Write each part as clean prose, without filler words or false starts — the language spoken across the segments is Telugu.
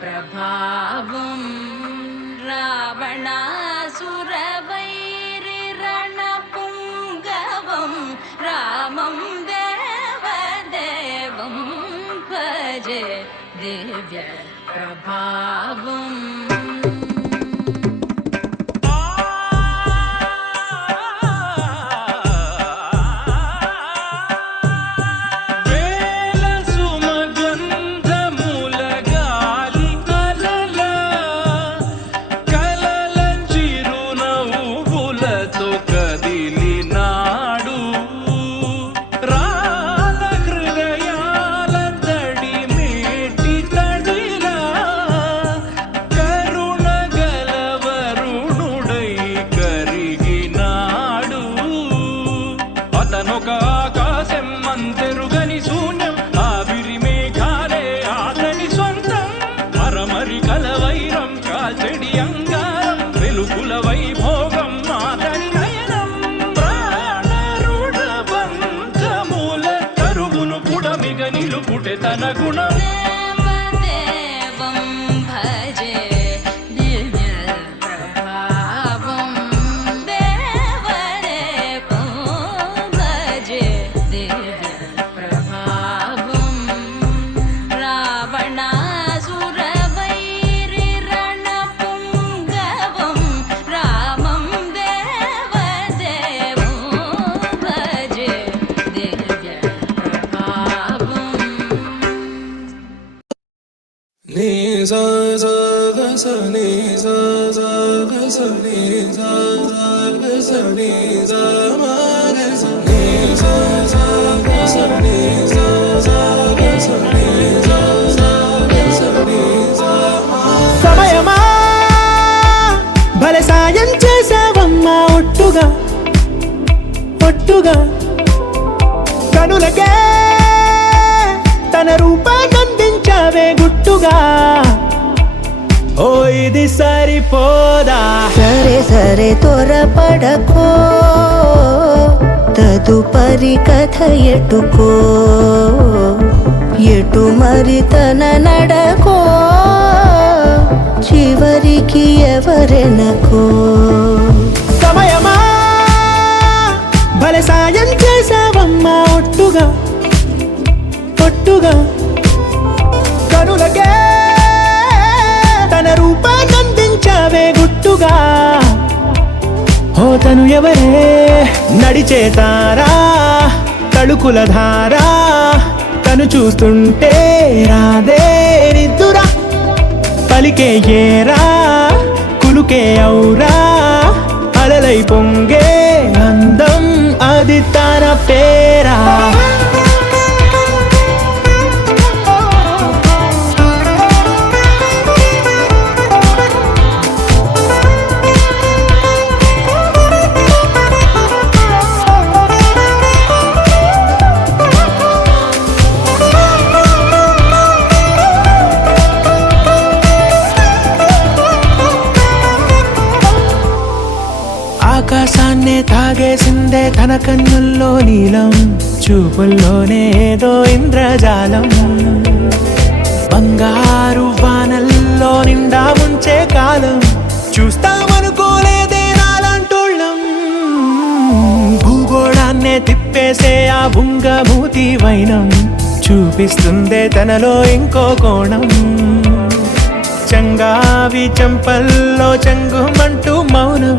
ప్రభావం రావణాసురవైరిరణపుంగవం రామం దేవదేవం భజే దివ్య ప్రభావం తన గుణం దేవదేవం భజే దివ్య ప్రభావం దేవదేవం భజే దివ్య ప్రభావం రావణాసురవైరిరణపుంగవం రామం దేవదేవం భజే దివ్య ప్రభావం ni sa sa ga sa ni sa sa ga sa ni sa sa ga sa ni sa ma ga sa ni sa sa ga sa ni sa sa ga sa ni sa sa ga sa ni sa ma సమయమా భలే సాయం చేసావమ్మా ఒట్టుగా ఒట్టుగా కనులకే తన రూపాన్నందించావే గుట్టుగా ఓ ఇది సరిపోదా సరే సరే త్వరపడకో తదుపరి కథ ఎటుకో ఎటు మరి తన నడకో చివరికి ఎవరెనకో సమయమా భలే సాయం చేసావమ్మా ఒట్టుగా ఒట్టుగా కనులకే తన రూపాన్నందించావే గుట్టుగా ఓ తను ఎవరే నడిచేతారా తళుకుల ధారా తను చూస్తుంటే రాదే నిద్దురా పలికే ఏరా కులుకే ఔరా అలలై పొంగే అందం అది తన పేరా ఆకాశాన్నే తాగేసిందే తన కన్నుల్లో నీలం చూపుల్లోనే ఏదో ఇంద్రజాలం బంగారు వానల్లో నిండా ముంచే కాలం చూస్తామనుకోలేదే నాలంటోళ్ళం భూగోళాన్నే తిప్పేసే ఆ బుంగమూతి వైనం చూపిస్తుందే తనలో ఇంకో కోణం చంగావి చెంపల్లో చెంగుమంటూ మౌనం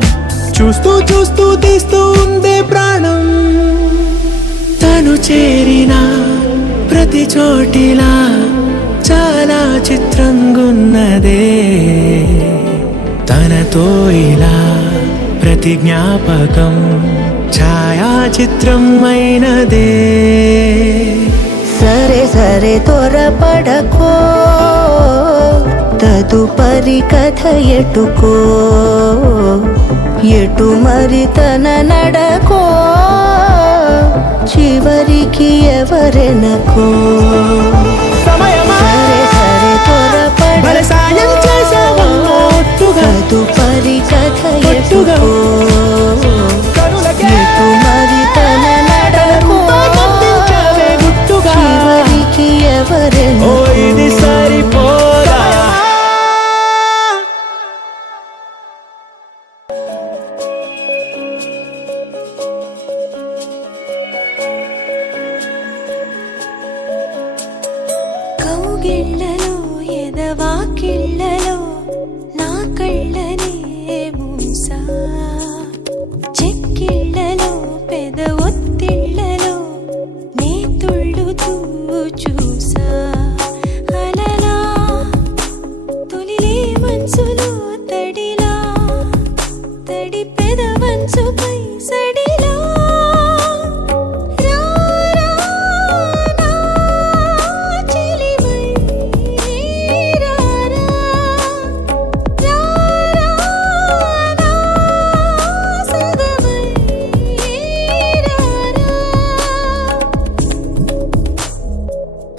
చూస్తూ చూస్తూ తీస్తూ ఉందే ప్రాణం తను చేరిన ప్రతి చోటిలా చాలా చిత్రంగున్నదే తనతో ఇలా ప్రతి జ్ఞాపకం ఛాయాచిత్రం అయినదే సరే సరే త్వరపడకో తదుపరి కథ ఎటుకో ఎటు మరి తన నడకో చివరికి ఎవరెనకో సమయమా సరే సరే భలే సాయం చేసావమ్మా ఒట్టుగా తదుపరి కథ ఒట్టుగా ఎటుకో కనులకే ఎటు మరి తన నడకో రూపాన్నందించావే గుట్టుగా చివరికి ఓ ఎవరెనకో ఇది సరిపోదా ఎదవాకిళ్ళలో నా కళ్ళనే మూసా చెక్కిళ్ళలో పెద ఒత్తిళ్ళలో నే తుళ్ళుతూ చూసా అలలా తొలిలే మనసులో తడిలా తడి పెద వంచుపై సడిలా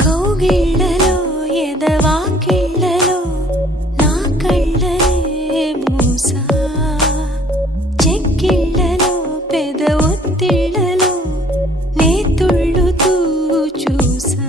కౌగిళ్ళలో ఎదవాకిళ్ళలో నా కళ్ళనే మూసా చెక్కిళ్ళలో పెద ఒత్తిళ్ళలో నే తుళ్ళుతూ చూసా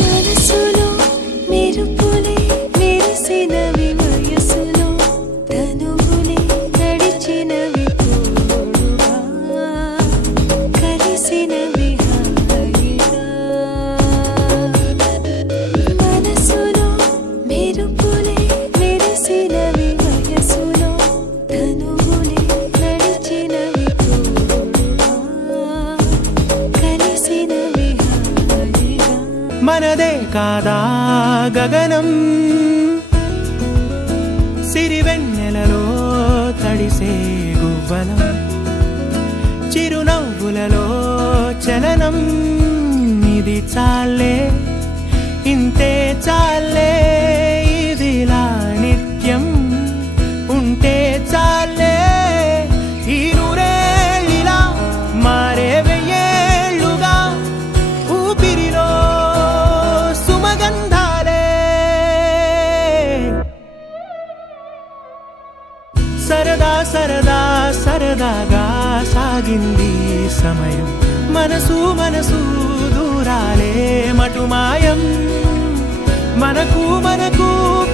మనసులో మెరుపులే మెరిసినవి వయసులో తనువులే నడిచినవి తోడుగా కలిసినవి హాయిగా మనసులో మెరుపులే మెరిసినవి వయసులో తనువులే నడిచినవి తోడుగా కలిసినవి హాయిగా మనదే కాదా గగనం సిరివెన్నెలలో తడిసే గువ్వలం చిరునవ్వులలో చలనం ఇది చాలే ఇంతే చాలే ఇదిలా నిత్యం ఉంటే చాలే ఈ నూరేళ్ళిలా మారే వెయ్యేళ్ళుగా ఊపిరిలో సుమగంధాలే సరదా సరదా సరదాగా సాగింది సమయం మనసు మనసు దూరాలే మటుమాయం మనకు మనకు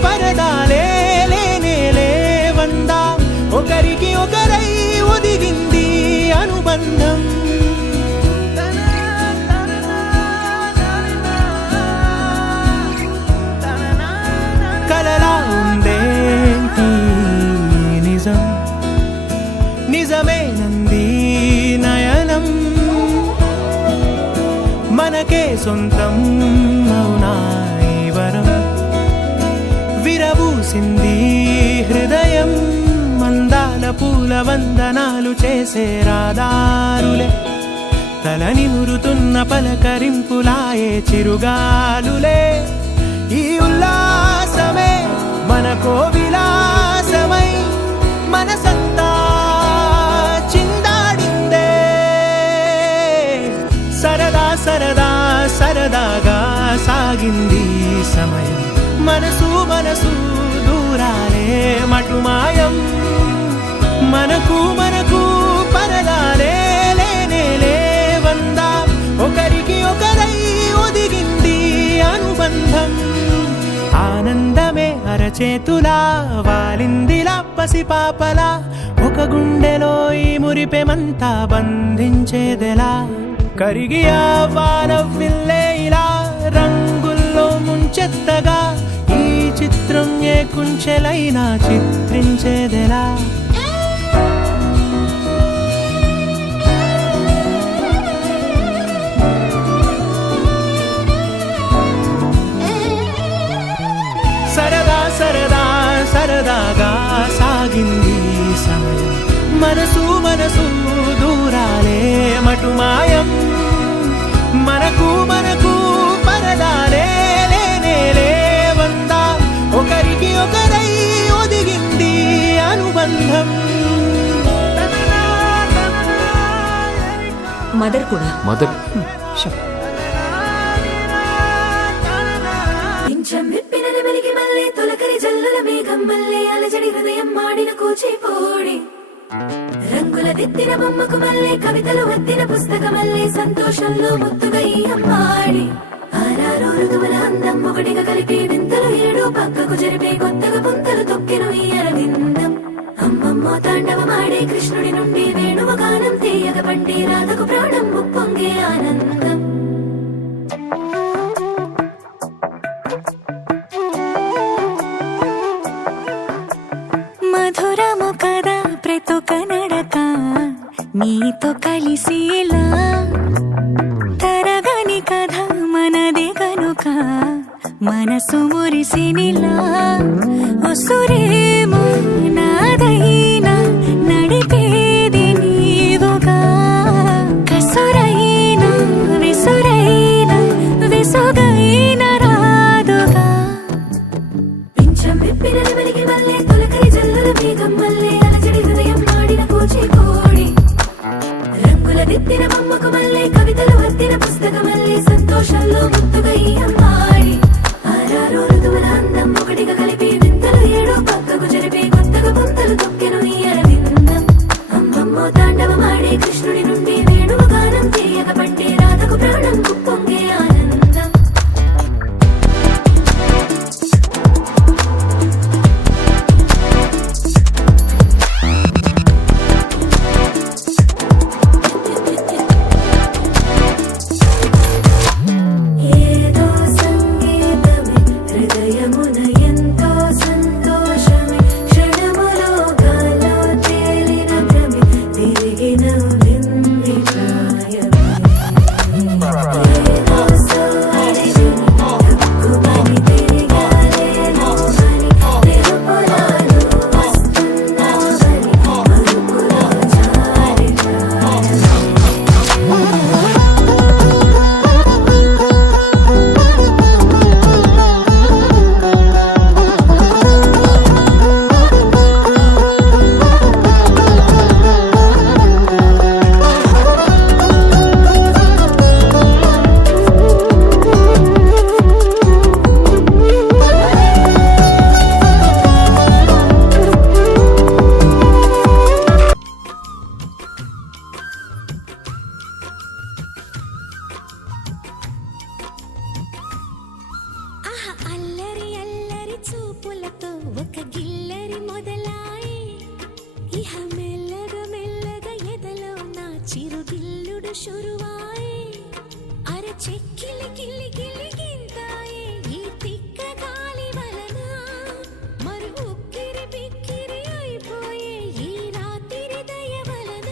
పరదాలే లేనే లేవందా ఒకరికి ఒకరై ఒదిగింది అనుబంధం కలలా ఉందేంటి నిజం నిజమేనంది నయనం మనకే సొంతం అవునా ఈ వరం విరబూసింది హృదయం మందాల పూల వందనాలు చేసే రాదారులే తల నిమురుతున్న పలకరింపులాయే చిరుగాలులే ఈ ఉల్లాసమే మనకో విలాసమై మనసంతా చిందాడిందే సరదా సరదా సరదాగా సాగింది సమయం మనసు మనసు దూరాలే మటుమాయం మనకు మనకు పరదాలే లేనే లేవందా ఒకరికి ఒకరై ఒదిగింది అనుబంధం ఆనందమే అరచేతులా వాలిందిలా పసిపాపలా ఒక గుండెలో ఈ మురిపెమంతా బంధించేదెలా కరిగి వానవిల్లే ఇలా రంగుల్లో ముంచెత్తగా ఈ చిత్రం ఏ కుంచెలైనా చిత్రించేదెలా సరదా సరదా సరదాగా సాగింది సమయం మనసు మనసు దూరాలే మటుమాయం మనకు మనకు పరదాలే లేనే లేవందా ఒకరికి ఒకరై ఒదిగింది అనుబంధం మదర్ కూడా. మదర్ పింఛం విప్పిన నెమలికి మళ్ళీ తొలకరి జల్లుల మేఘం మళ్ళీ అలజడి హృదయం మాడిన కూచిపూడి రంగుల దిద్దిన బొమ్మకు మళ్ళీ కవితలు వద్దిన పుస్తకమల్లే సంతోషంలో ముద్దుగా ఈ అమ్మాడి ఆరారు ఋతువుల అందం ఒకటిగా కలిపి వింతలు ఏడు పక్కకు జరిపే కొత్తగా పుంతలు తొక్కెను ఈ అరవిందం అమ్మమ్మో తాండవమాడే కృష్ణుడి నుండి వేణువ గానం తీయగ పండి రాధకు ప్రాణం ఉప్పొంగే ఆనందం మధురము కదా ప్రతొక నడక నీతో కలిసేలా తరగని కథ మనదే కనుక మనసు మురిసినిలా ఉసురేమో నాదైనా నడిపేది నీవుగా కసురైనా విసురైనా విసుగైన రాదుగా పింఛం విప్పిన నెమలికి మళ్ళీ తొలకరి జల్లుల మేఘం మళ్ళీ అలజడి హృదయం మాడిన కూచిపూడి రంగుల దిద్దిన బొమ్మకు మళ్ళీ కవితలు వద్దిన పుస్తకమల్లే సంతోషంలో ముద్దుగా ఈ అమ్మాడి ఆరారు ఋతువుల అందం ఒకటిగా కలిపి వింతలు ఏడు పక్కకు జరిపే కొత్తగా పుంతలు తొక్కెను ఈ అరవిందం అమ్మమ్మో తాండవమాడే కృష్ణుడి నుండి వేణువ గానం తీయగ పండి రాధకు ప్రాణం ఉప్పొంగే ఆనందం ఏదో సంగీతమే హృదయమున ఎంతో సంతోషమే క్షణములో గాలో తేలిన భ్రమే తిరిగి నవ్వింది ప్రాయమే ఏదో సోయడిని హక్కుమని తిరిగాలేను అని నిరుపులాలు వస్తున్నావని మరుపులో చాలి ప్రాయమే ఆహా అల్లరి అల్లరి చూపులతో ఒక గిల్లరి మొదలాయి ఇహ మెల్లగా మెల్లగా ఎదలో నా చిరుగిల్లుడు షురువాయి అర చెక్కిలి గిల్లి గిల్లి గింతాయి ఈ తిక్క గాలి వలన మరి ఉక్కిరి బిక్కిరి అయిపోయే ఈ రాత్రి దయ వలన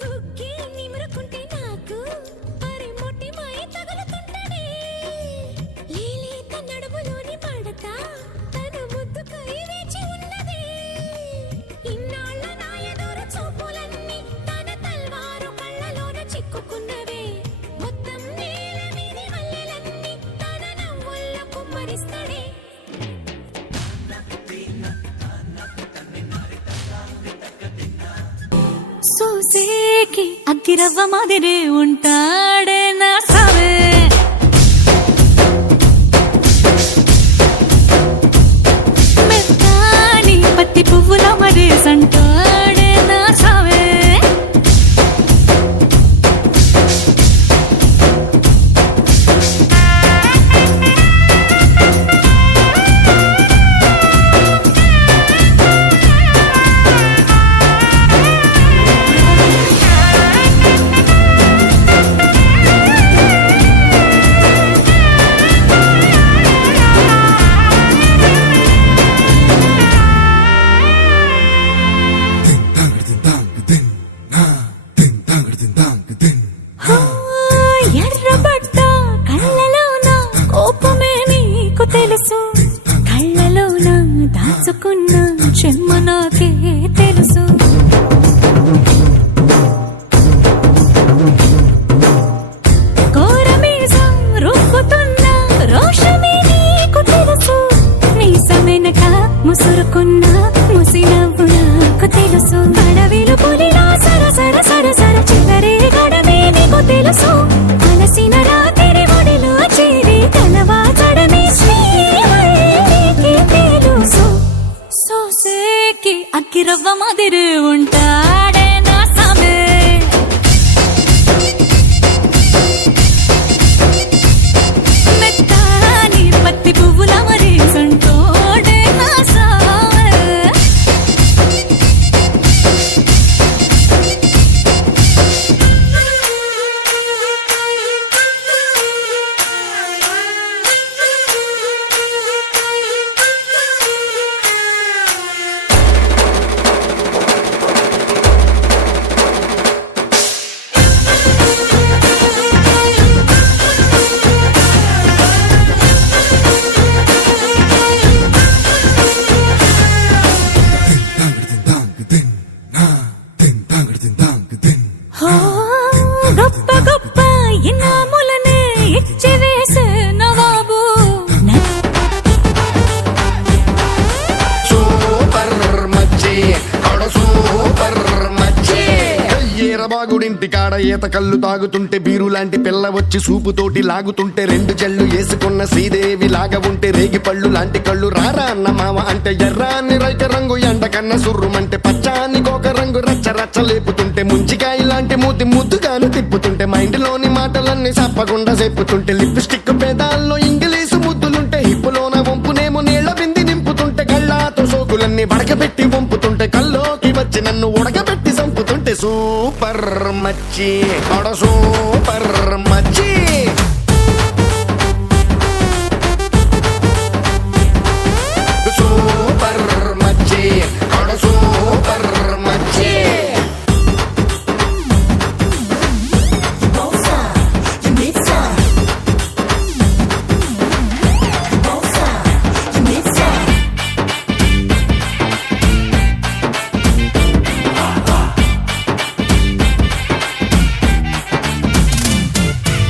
బుగ్గి నిమురుకుంటే నాకు అరే మొట్టి మై తగులుతుంటనే లీలీత నడుములోని పడతా తన ముద్దుకై వేచి ఉన్నది ఇన్నాళ్ళ నా ఎదురు చూపులన్నీ తన తల్వారు కళ్ళలోన చిక్కుకున్నవే మొత్తం నేల మీది మల్లెలన్నీ తన నవ్వుల్లో కుమ్మరిస్తాడే సూసేకి అగ్గిరవ్వ మాదిరే ఉంటాడే నా సావే మెత్తాని పత్తి పువ్వుల మరేసంటాడే నా సావే వాగుడింటి కాడ ఈత కళ్ళు తాగుతుంటే బీరు లాంటి పిల్ల వచ్చి సూపుతోటి లాగుతుంటే రెండు చెళ్ళు వేసుకున్న శ్రీదేవి లాగా ఉంటే రేగి పళ్ళు లాంటి కళ్ళు రారా అన్న మామ అంటే ఎర్రాని రైక రంగు ఎండ కన్న సుర్రుమంటే పచ్చాని కోక రంగు రచ్చ రచ్చ లేపుతుంటే ముంచికాయ లాంటి మూతి ముద్దుగాను తిప్పుతుంటే మైండ్లోని మాటలన్నీ చెప్పకుండా చెప్పుతుంటే లిప్స్టిక్ పేదాల్లో ఇంగ్లీషు ముద్దులుంటే హిప్పులోన వంపునేమో నీళ్ల బింది నింపుతుంటే కళ్ళాతో సోకులన్నీ వడకబెట్టి వంపుతుంటే కల్లోకి వచ్చి నన్ను ఉడకబెట్టి చంపుతుంటే సూపర్ మచ్చి ఆడ సూపర్ మచ్చి సూపర్ మచ్చి ఆడ సూపర్ మచ్చి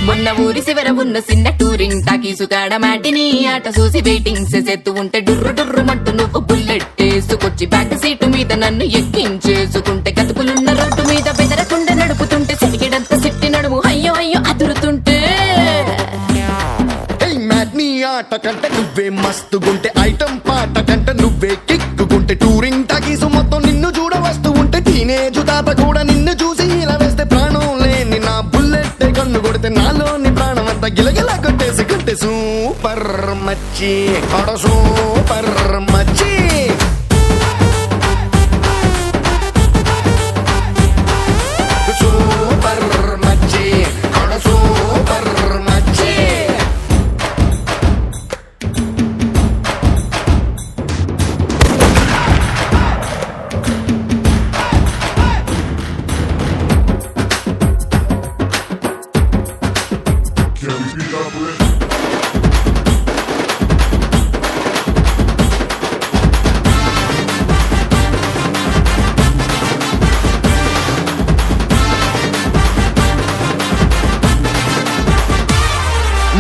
మొన్న ఊరి శివర ఉన్న చిన్న టూరింగ్ టాకీసు కాడ మాటిని ఆట చూసి వెయిటింగ్ చేసేత్తు ఉంటే డుర్రు డుర్రు మంటూ నువ్వు బుల్లెట్ వేసుకొచ్చి బ్యాక్ సీటు మీద నన్ను ఎక్కించేసుకుంటే గతుకులున్న రోడ్డు మీద బెదరకుండా నడుపుతుంటే సిటికెడంత సిట్టి నడుము అయ్యో అయ్యో అదురుతుంటే నీ ఆట కంటే నువ్వే మస్తుగుంటే ఐటమ్ పాట కంటే నువ్వే కిక్కుకుంటే టూరింగ్ టాకీసు మొత్తం నిన్ను చూడ వస్తూ ఉంటే టీనేజ్ తాత కూడా నిన్ను చూసి ఇలా వేస్తే ప్రాణం లేని నా బుల్లెట్ కన్ను కొడితే నాలోని ప్రాణం అంతా గిలగిల కొట్టేసుకుంటే సూపర్ మచ్చి ఆడ సూపర్ మచ్చి సూపర్ మచ్చి ఆడ సూపర్ మచ్చి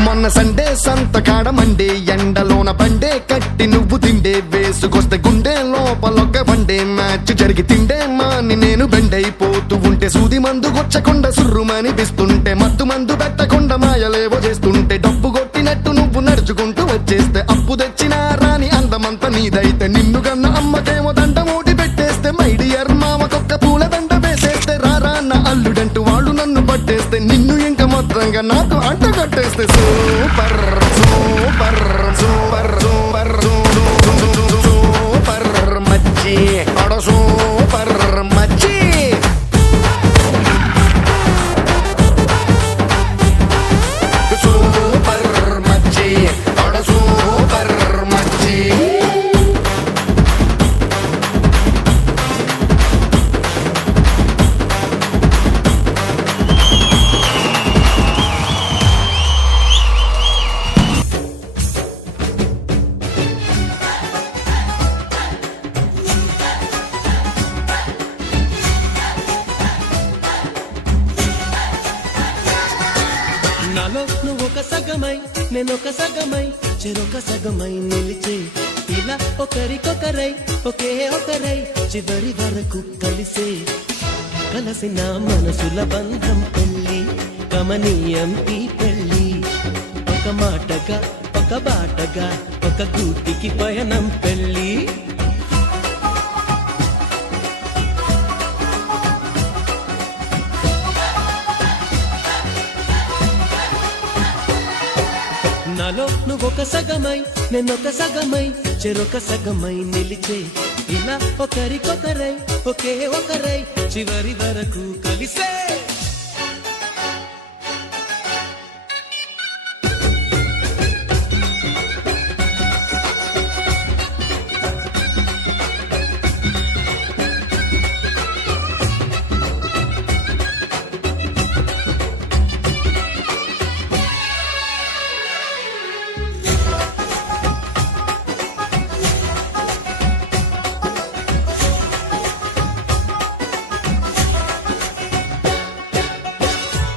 మొన్న సండే సంతకాడ మండే ఎండలోన బండే కట్టి నువ్వు తిండే వేసుకొస్తే గుండె లోపలొక్క బండే మ్యాచ్ జరిగి తిండే మాని నేను బెండైపోతూ ఉంటే సూది మందు గొచ్చకుండా సుర్రుమనిపిస్తుంటే మత్తు మందు పెట్టకుండా మాయలేవో చేస్తుంటే డబ్బు కొట్టినట్టు నువ్వు నడుచుకుంటూ వచ్చేస్తే అప్పు తెచ్చినా రాని అందమంతా నీదైతే నిన్ను కన్న అమ్మకేమో దండ మూటి పెట్టేస్తే మైడియర్ మామకొక్క పూల దండ వేసేస్తే రారా అన్న అల్లుడంటూ వాళ్ళు నన్ను పట్టేస్తే నిన్ను ఇంకా మొత్తంగా నాకు అంట కట్టేస్తే super super super super super మచ్చి ఆడ సూపర్ మచ్చి సూపర్ మచ్చి ఆడ సూపర్ మచ్చి నాలో నువ్వొక సగమై నేనొక సగమై చెరొక సగమై నిలిచే ఇలా ఒకరికొకరై ఒకే ఒకరై చివరి వరకు కలిసే కలసిన మనసుల బంధం పెళ్ళి కమనీయం ఈ పెళ్ళి ఒక మాటగా ఒక బాటగా ఒక గూటికి పయనం పెళ్ళి నాలో నువ్వొక సగమై నేనొక సగమై చెరొక సగమై నిలిచే ఇలా ఒకరికొకరై ఒకే ఒకరై చివరి వరకు కలిసే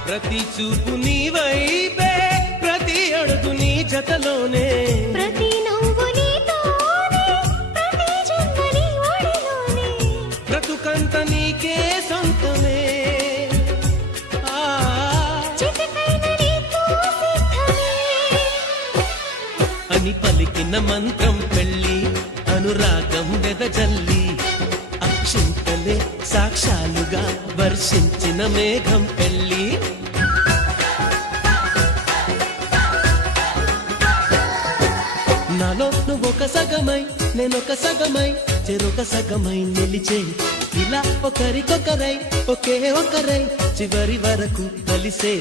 ప్రతి చూపు నీ వైపే ప్రతి అడుగు నీ జతలోనే ప్రతి నవ్వు నీతోనే ప్రతి జన్మ నీ ఒడిలోనే బ్రతుకంత నీకే సొంతమే పలికిన మంత్రం పెళ్ళి అనురాగం వెదజల్లి అక్షింతలే సాక్షాలుగా వర్షించిన మేఘం పెళ్ళి నాలో నువ్వొక సగమై నేనొక సగమై చెరొక సగమై నిలిచే ఇలా ఒకరికొకరై ఒకే ఒకరై చివరి వరకు కలిసే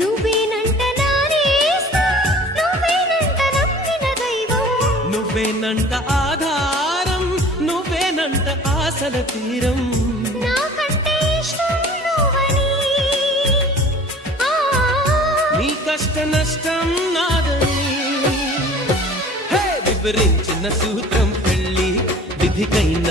నువ్వేనంట నానేస్తా నువ్వేనంట నమ్మిన దైవం నువ్వేనంట ఆధారం నువ్వేనంట ఆశల తీరం నాకంటే ఇష్టం నువ్వని నీ కష్ట నష్టం నాదని వివరించిన సూత్రం పెళ్ళి విధికైనా